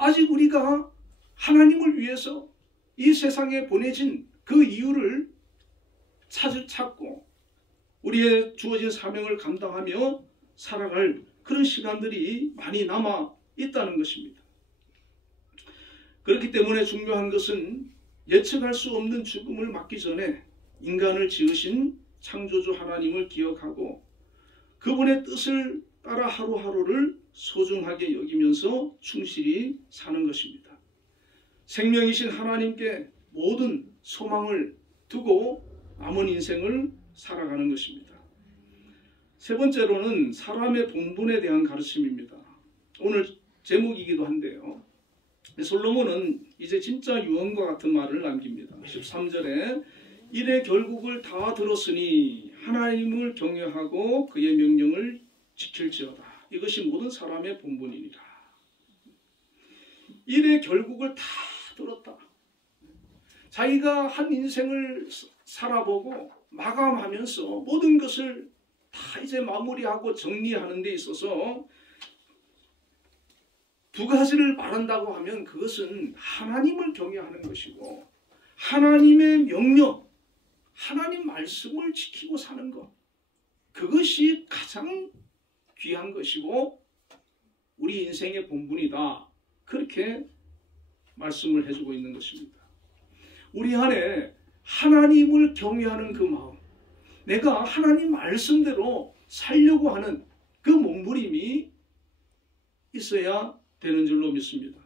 아직 우리가 하나님을 위해서 이 세상에 보내진 그 이유를 찾고 우리의 주어진 사명을 감당하며 살아갈 그런 시간들이 많이 남아 있다는 것입니다. 그렇기 때문에 중요한 것은 예측할 수 없는 죽음을 맞기 전에 인간을 지으신 창조주 하나님을 기억하고 그분의 뜻을 따라 하루하루를 소중하게 여기면서 충실히 사는 것입니다. 생명이신 하나님께 모든 소망을 두고 남은 인생을 살아가는 것입니다. 세 번째로는 사람의 본분에 대한 가르침입니다. 오늘 제목이기도 한데요. 솔로몬은 이제 진짜 유언과 같은 말을 남깁니다. 13절에 이래 결국을 다 들었으니 하나님을 경외하고 그의 명령을 지킬지어다. 이것이 모든 사람의 본분이니라. 이래 결국을 다 들었다. 자기가 한 인생을 살아보고 마감하면서 모든 것을 다 이제 마무리하고 정리하는 데 있어서 두 가지를 말한다고 하면 그것은 하나님을 경외하는 것이고 하나님의 명령, 하나님 말씀을 지키고 사는 것, 그것이 가장 귀한 것이고 우리 인생의 본분이다. 그렇게 말씀을 해주고 있는 것입니다. 우리 안에 하나님을 경외하는 그 마음, 내가 하나님 말씀대로 살려고 하는 그 몸부림이 있어야 되는 줄로 믿습니다.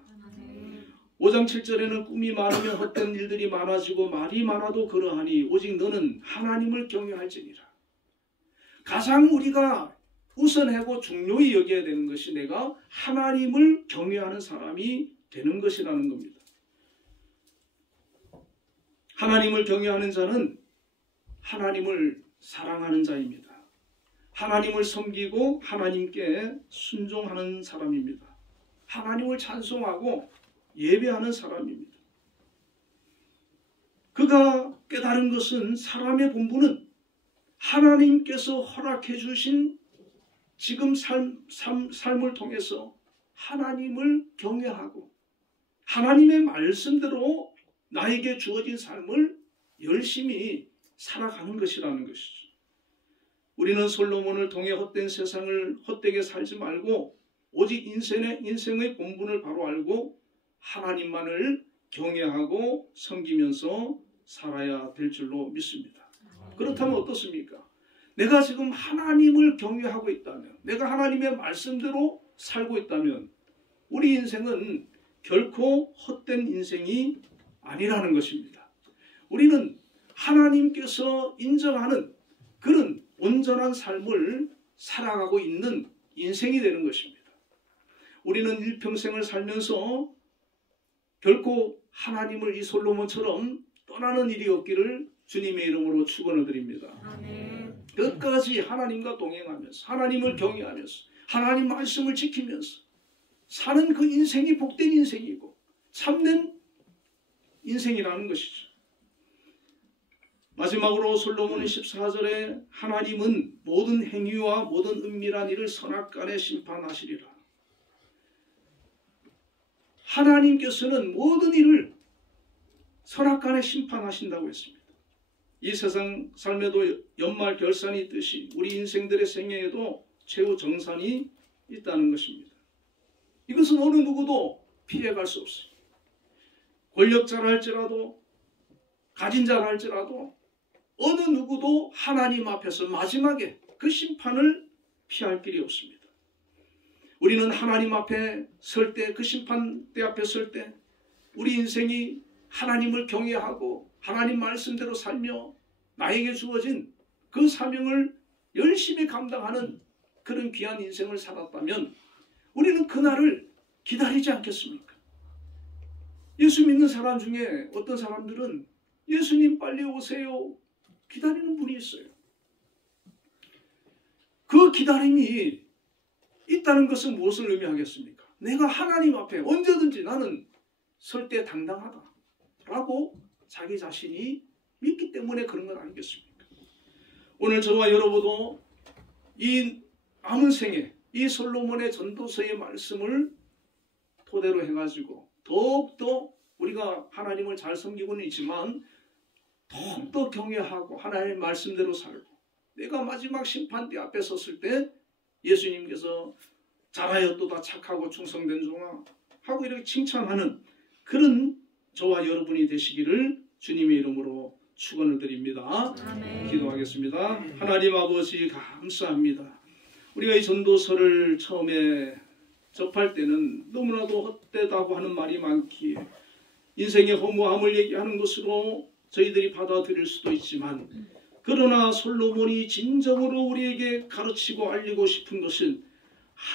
5장 7절에는 꿈이 많으면 헛된 일들이 많아지고 말이 많아도 그러하니 오직 너는 하나님을 경외할지니라. 가장 우리가 우선하고 중요히 여겨야 되는 것이 내가 하나님을 경외하는 사람이 되는 것이라는 겁니다. 하나님을 경외하는 자는 하나님을 사랑하는 자입니다. 하나님을 섬기고 하나님께 순종하는 사람입니다. 하나님을 찬송하고 예배하는 사람입니다. 그가 깨달은 것은 사람의 본분은 하나님께서 허락해 주신 지금 삶을 통해서 하나님을 경외하고 하나님의 말씀대로 나에게 주어진 삶을 열심히 살아가는 것이라는 것이죠. 우리는 솔로몬을 통해 헛된 세상을 헛되게 살지 말고 오직 인생의 본분을 바로 알고 하나님만을 경외하고 섬기면서 살아야 될 줄로 믿습니다. 그렇다면 어떻습니까? 내가 지금 하나님을 경외하고 있다면, 내가 하나님의 말씀대로 살고 있다면 우리 인생은 결코 헛된 인생이 아니라는 것입니다. 우리는 하나님께서 인정하는 그런 온전한 삶을 살아가고 있는 인생이 되는 것입니다. 우리는 일평생을 살면서 결코 하나님을 이 솔로몬처럼 떠나는 일이 없기를 주님의 이름으로 축원을 드립니다. 아멘. 끝까지 하나님과 동행하면서 하나님을 경외하면서 하나님 말씀을 지키면서 사는 그 인생이 복된 인생이고 참된 인생이라는 것이죠. 마지막으로 솔로몬은 14절에 하나님은 모든 행위와 모든 은밀한 일을 선악간에 심판하시리라. 하나님께서는 모든 일을 선악간에 심판하신다고 했습니다. 이 세상 삶에도 연말 결산이 있듯이 우리 인생들의 생애에도 최후 정산이 있다는 것입니다. 이것은 어느 누구도 피해갈 수 없습니다. 권력자라 할지라도 가진 자라 할지라도 어느 누구도 하나님 앞에서 마지막에 그 심판을 피할 길이 없습니다. 우리는 하나님 앞에 설 때, 그 심판대 앞에 설 때 우리 인생이 하나님을 경외하고 하나님 말씀대로 살며 나에게 주어진 그 사명을 열심히 감당하는 그런 귀한 인생을 살았다면 우리는 그날을 기다리지 않겠습니까? 예수 믿는 사람 중에 어떤 사람들은 예수님 빨리 오세요 기다리는 분이 있어요. 그 기다림이 있다는 것은 무엇을 의미하겠습니까? 내가 하나님 앞에 언제든지 나는 설 때 당당하다 라고 자기 자신이 믿기 때문에 그런 건 아니겠습니까? 오늘 저와 여러분도 이 남은 생에 이 솔로몬의 전도서의 말씀을 토대로 해가지고 더욱더 우리가 하나님을 잘 섬기고는 있지만 더욱더 경외하고 하나님의 말씀대로 살고 내가 마지막 심판대 앞에 섰을 때 예수님께서 잘하였도다 착하고 충성된 종아 하고 이렇게 칭찬하는 그런 저와 여러분이 되시기를 주님의 이름으로 축원을 드립니다. 아멘. 기도하겠습니다. 하나님 아버지 감사합니다. 우리가 이 전도서를 처음에 접할 때는 너무나도 헛되다고 하는 말이 많기에 인생의 허무함을 얘기하는 것으로 저희들이 받아들일 수도 있지만 그러나 솔로몬이 진정으로 우리에게 가르치고 알리고 싶은 것은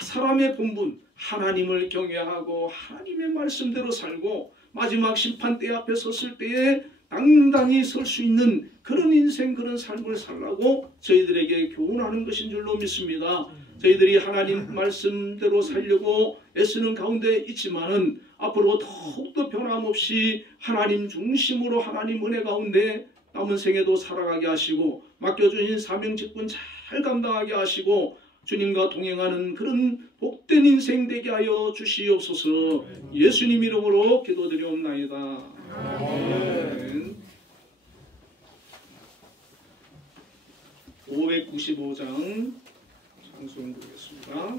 사람의 본분 하나님을 경외하고 하나님의 말씀대로 살고 마지막 심판대 앞에 섰을 때에 당당히 설 수 있는 그런 인생 그런 삶을 살라고 저희들에게 교훈하는 것인 줄로 믿습니다. 저희들이 하나님 말씀대로 살려고 애쓰는 가운데 있지만은 앞으로 더욱더 변함없이 하나님 중심으로 하나님 은혜 가운데 남은 생에도 살아가게 하시고 맡겨주신 사명 직분 잘 감당하게 하시고 주님과 동행하는 그런 복된 인생 되게 하여 주시옵소서. 예수님 이름으로 기도드리옵나이다. 아멘. 595장 찬송 부르겠습니다.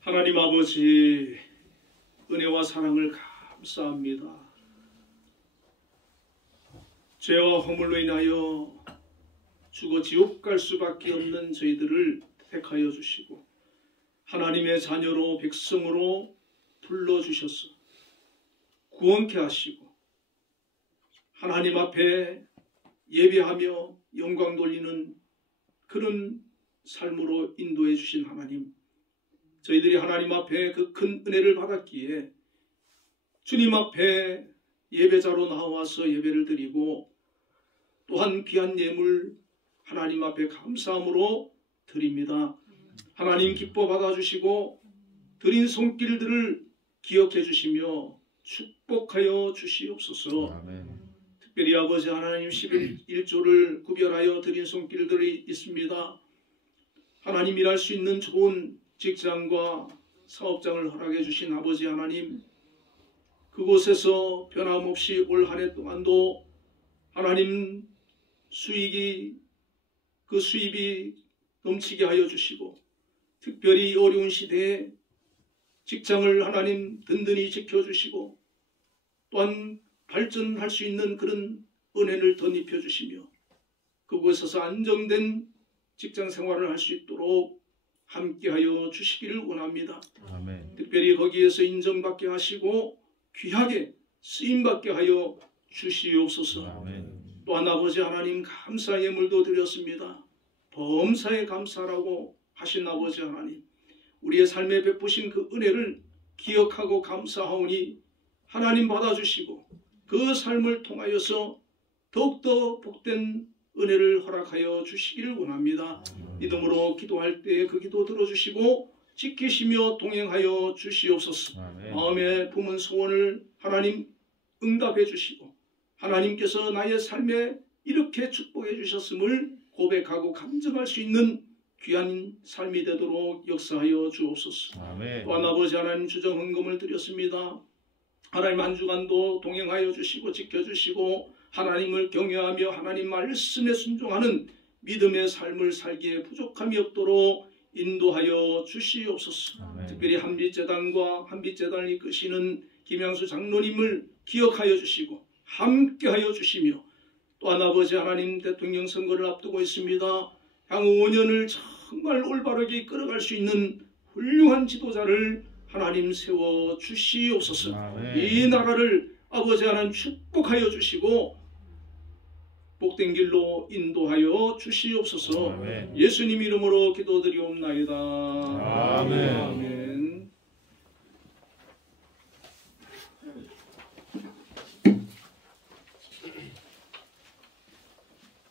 하나님 아버지 은혜와 사랑을 감사합니다. 죄와 허물로 인하여 죽어 지옥 갈 수밖에 없는 저희들을 택하여 주시고 하나님의 자녀로 백성으로 불러주셔서 구원케 하시고 하나님 앞에 예배하며 영광 돌리는 그런 삶으로 인도해 주신 하나님, 저희들이 하나님 앞에 그 큰 은혜를 받았기에 주님 앞에 예배자로 나와서 예배를 드리고 또한 귀한 예물 하나님 앞에 감사함으로 드립니다. 하나님 기뻐 받아주시고 드린 손길들을 기억해 주시며 축복하여 주시옵소서. 아멘. 특별히 아버지 하나님 11조를 구별하여 드린 손길들이 있습니다. 하나님 일할 수 있는 좋은 직장과 사업장을 허락해 주신 아버지 하나님, 그곳에서 변함없이 올 한 해 동안도 하나님 수입이 넘치게 하여 주시고 특별히 어려운 시대에 직장을 하나님 든든히 지켜주시고 또한 발전할 수 있는 그런 은혜를 덧입혀 주시며 그곳에서 안정된 직장 생활을 할 수 있도록 함께하여 주시기를 원합니다. 아멘. 특별히 거기에서 인정받게 하시고 귀하게 쓰임받게 하여 주시옵소서. 아멘. 또한 아버지 하나님 감사 예물도 드렸습니다. 범사에 감사라고 하신 아버지 하나님, 우리의 삶에 베푸신 그 은혜를 기억하고 감사하오니 하나님 받아주시고 그 삶을 통하여서 더욱더 복된 은혜를 허락하여 주시기를 원합니다. 믿음으로 기도할 때 그 기도 들어주시고 지키시며 동행하여 주시옵소서. 아멘. 마음에 품은 소원을 하나님 응답해 주시고 하나님께서 나의 삶에 이렇게 축복해 주셨음을 고백하고 감정할 수 있는 귀한 삶이 되도록 역사하여 주옵소서. 아멘. 또한 아버지 하나님 주정 헌금을 드렸습니다. 하나님 한 주간도 동행하여 주시고 지켜주시고 하나님을 경외하며 하나님 말씀에 순종하는 믿음의 삶을 살기에 부족함이 없도록 인도하여 주시옵소서. 아멘. 특별히 한빛재단과 한빛재단을 이끄시는 김양수 장로님을 기억하여 주시고 함께하여 주시며 또한 아버지 하나님 대통령 선거를 앞두고 있습니다. 향후 5년을 정말 올바르게 이끌어갈 수 있는 훌륭한 지도자를 하나님 세워 주시옵소서. 아멘. 이 나라를 아버지 하나님 축복하여 주시고 복된 길로 인도하여 주시옵소서. 아멘. 예수님 이름으로 기도드리옵나이다. 아멘. 아멘.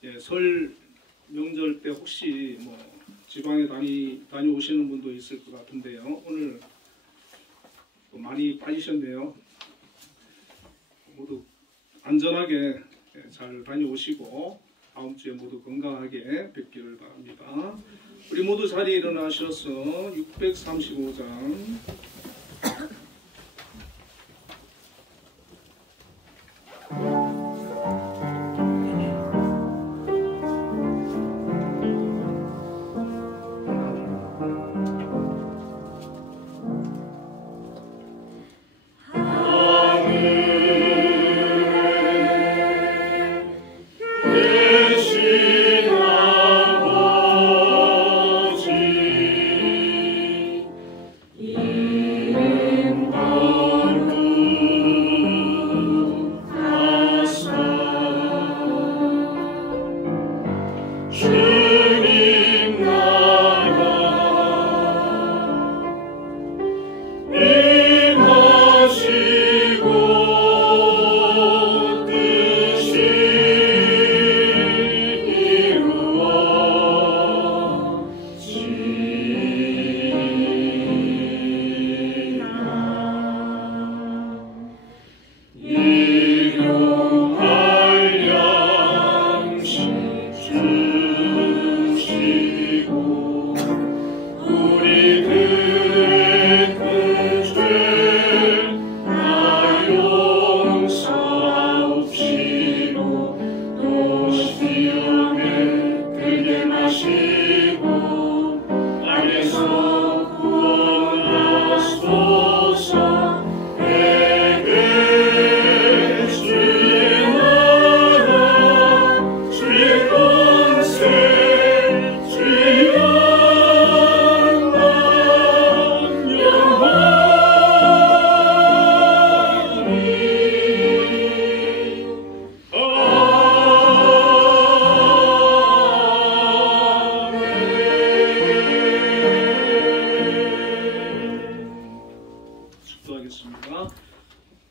예, 설 명절 때 혹시 뭐 지방에 다녀오시는 분도 있을 것 같은데요. 오늘 많이 빠지셨네요. 모두 안전하게 잘 다녀오시고 다음 주에 모두 건강하게 뵙기를 바랍니다. 우리 모두 자리에 일어나셔서 635장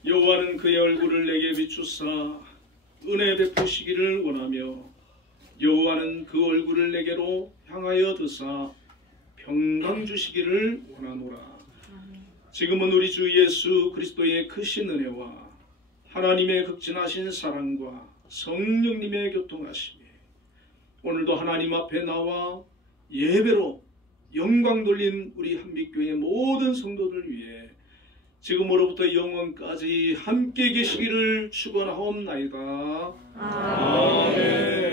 여호와는 그의 얼굴을 내게 비추사 은혜 베푸시기를 원하며 여호와는 그 얼굴을 내게로 향하여 드사 평강 주시기를 원하노라. 지금은 우리 주 예수 그리스도의 크신 은혜와 하나님의 극진하신 사랑과 성령님의 교통하심이 오늘도 하나님 앞에 나와 예배로 영광 돌린 우리 한빛교회 모든 성도들 위해 지금으로부터 영원까지 함께 계시기를 축원하옵나이다. 아멘.